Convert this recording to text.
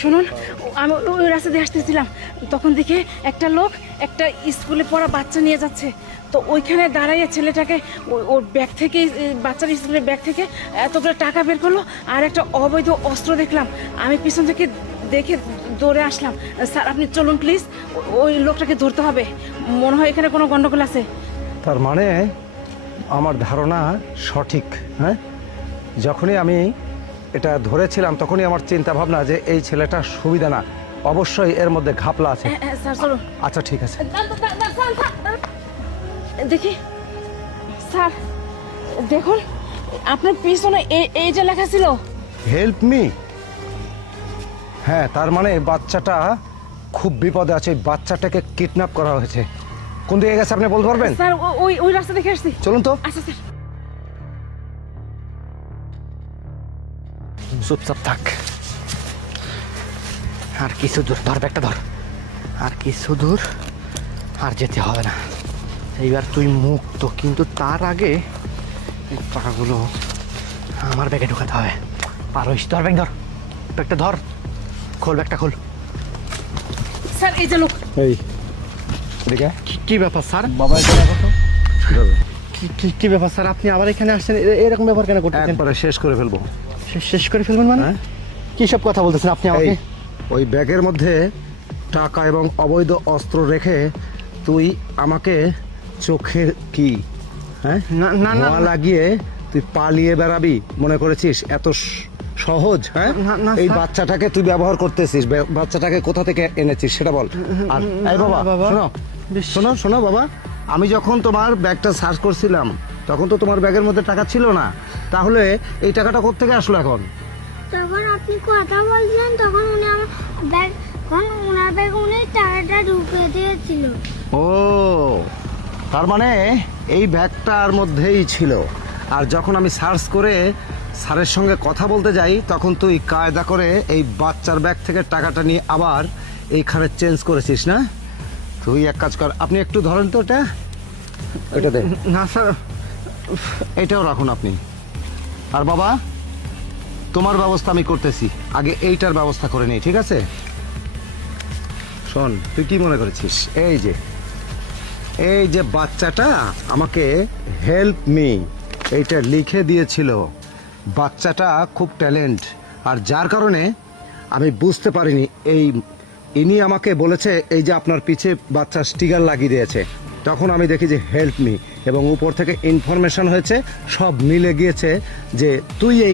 শুনুন, আমি ওই রাস্তা দিয়ে আসতেছিলাম, তখন দেখে একটা লোক একটা স্কুলে পড়া বাচ্চা নিয়ে যাচ্ছে। তো ওইখানে দাঁড়াইয়ে ছেলেটাকে ওর ব্যাগ থেকে, বাচ্চার স্কুলের ব্যাগ থেকে এতগুলো টাকা বের করলো, আর একটা অবৈধ অস্ত্র দেখলাম। আমি পিছন থেকে দেখে দৌড়ে আসলাম। স্যার আপনি চলুন প্লিজ, ওই লোকটাকে ধরতে হবে, মনে হয় এখানে কোনো গন্ডগোল আছে। তার মানে আমার ধারণা সঠিক। হ্যাঁ, যখনই আমি এটা ধরেছিলাম তখনই আমার চিন্তা ভাবনা যে এই ছেলেটা সুবিধা না, অবশ্যই এর মধ্যে ঘাপলা আছে। স্যার চলুন। আচ্ছা ঠিক আছে। দেখি স্যার, দেখুন আপনার পিছনে এই যে লেখা ছিল হেল্প মি। হ্যাঁ, তার মানে বাচ্চাটা খুব বিপদে আছে, এই বাচ্চাটাকে কিডন্যাপ করা হয়েছে। কোন দিকে গেছে আপনি বলতে পারবেন? স্যার ওই রাস্তা দেখে আসছি। চলুন তো। আচ্ছা স্যার। চুপচাপ থাক, আর কিছু দূর, ধর ব্যাগটা ধর, আর কিছু দূর, আর যেতে হবে না। এইবার তুই মুক্ত, কিন্তু তার আগে এই টাকাগুলো আমার ব্যাগে ঢুকাতে হবে। পারোস? ধর ব্যাগ, ধর ব্যাগটা ধর, খোল ব্যাগটা খোল। স্যার এই যে লোক। এই দিকে কি ব্যাপার স্যার? বাবা এখানে রাখো তো। কি ব্যাপার স্যার, আপনি আবার এখানে আসছেন? এরকম ব্যাপার কেন করতেছেন? একবারে শেষ করে ফেলবো। শেষ করে ফেলবেন মানে? হ্যাঁ। কি সব কথা বলতেছেন আপনি আমাকে? এই, ওই ব্যাগের মধ্যে টাকা এবং অবৈধ অস্ত্র রেখে তুই আমাকে চোখের কি, হ্যাঁ, না, না, না। ধোঁয়া লাগিয়ে তুই পালিয়ে বেড়াবি মনে করেছিস? এত সহজ? হ্যাঁ, না, না, এই স্যার। বাচ্চাটাকে তুই ব্যবহার করতেছিস, বাচ্চাটাকে কোথা থেকে এনেছিস সেটা বল। আর এই বাবা, বাবা। শোনো শোনো শোনো বাবা, আমি যখন তোমার ব্যাগটা সার্চ করছিলাম তখন তো তোমার ব্যাগের মধ্যে টাকা ছিল না, তাহলে এই টাকাটা কোত্থেকে আসলো এখন? তখন আপনি কথা বলছিলেন, তখন উনি আমার ব্যাগ, তখন ওনার ব্যাগ উনি টাকাটা ঢুকে দিয়েছিল। ও, তার মানে এই ব্যাগটার মধ্যেই ছিল। আর যখন আমি সার্চ করে স্যারের সঙ্গে কথা বলতে যাই তখন তুই কায়দা করে এই বাচ্চার ব্যাগ থেকে টাকাটা নিয়ে আবার এইখানে চেঞ্জ করেছিস না? তুই এক কাজ কর, আপনি একটু ধরেন তো এটা দে। না স্যার। এটাও রাখুন আপনি। আর বাবা, তোমার ব্যবস্থা আমি করতেছি, আগে এইটার ব্যবস্থা করে নেই, ঠিক আছে? শোন, তুই কি মনে করেছিস? এই যে বাচ্চাটা আমাকে হেল্প মি এইটা লিখে দিয়েছিল। বাচ্চাটা খুব ট্যালেন্ট, আর যার কারণে আমি বুঝতে পারিনি ইনি আমাকে বলেছে এই যে আপনার পিছে বাচ্চা স্টিকার লাগিয়ে দিয়েছে। তখন আমি দেখি যে হেল্প মি, এবং উপর থেকে ইনফরমেশন হয়েছে, সব মিলে গিয়েছে যে তুই এই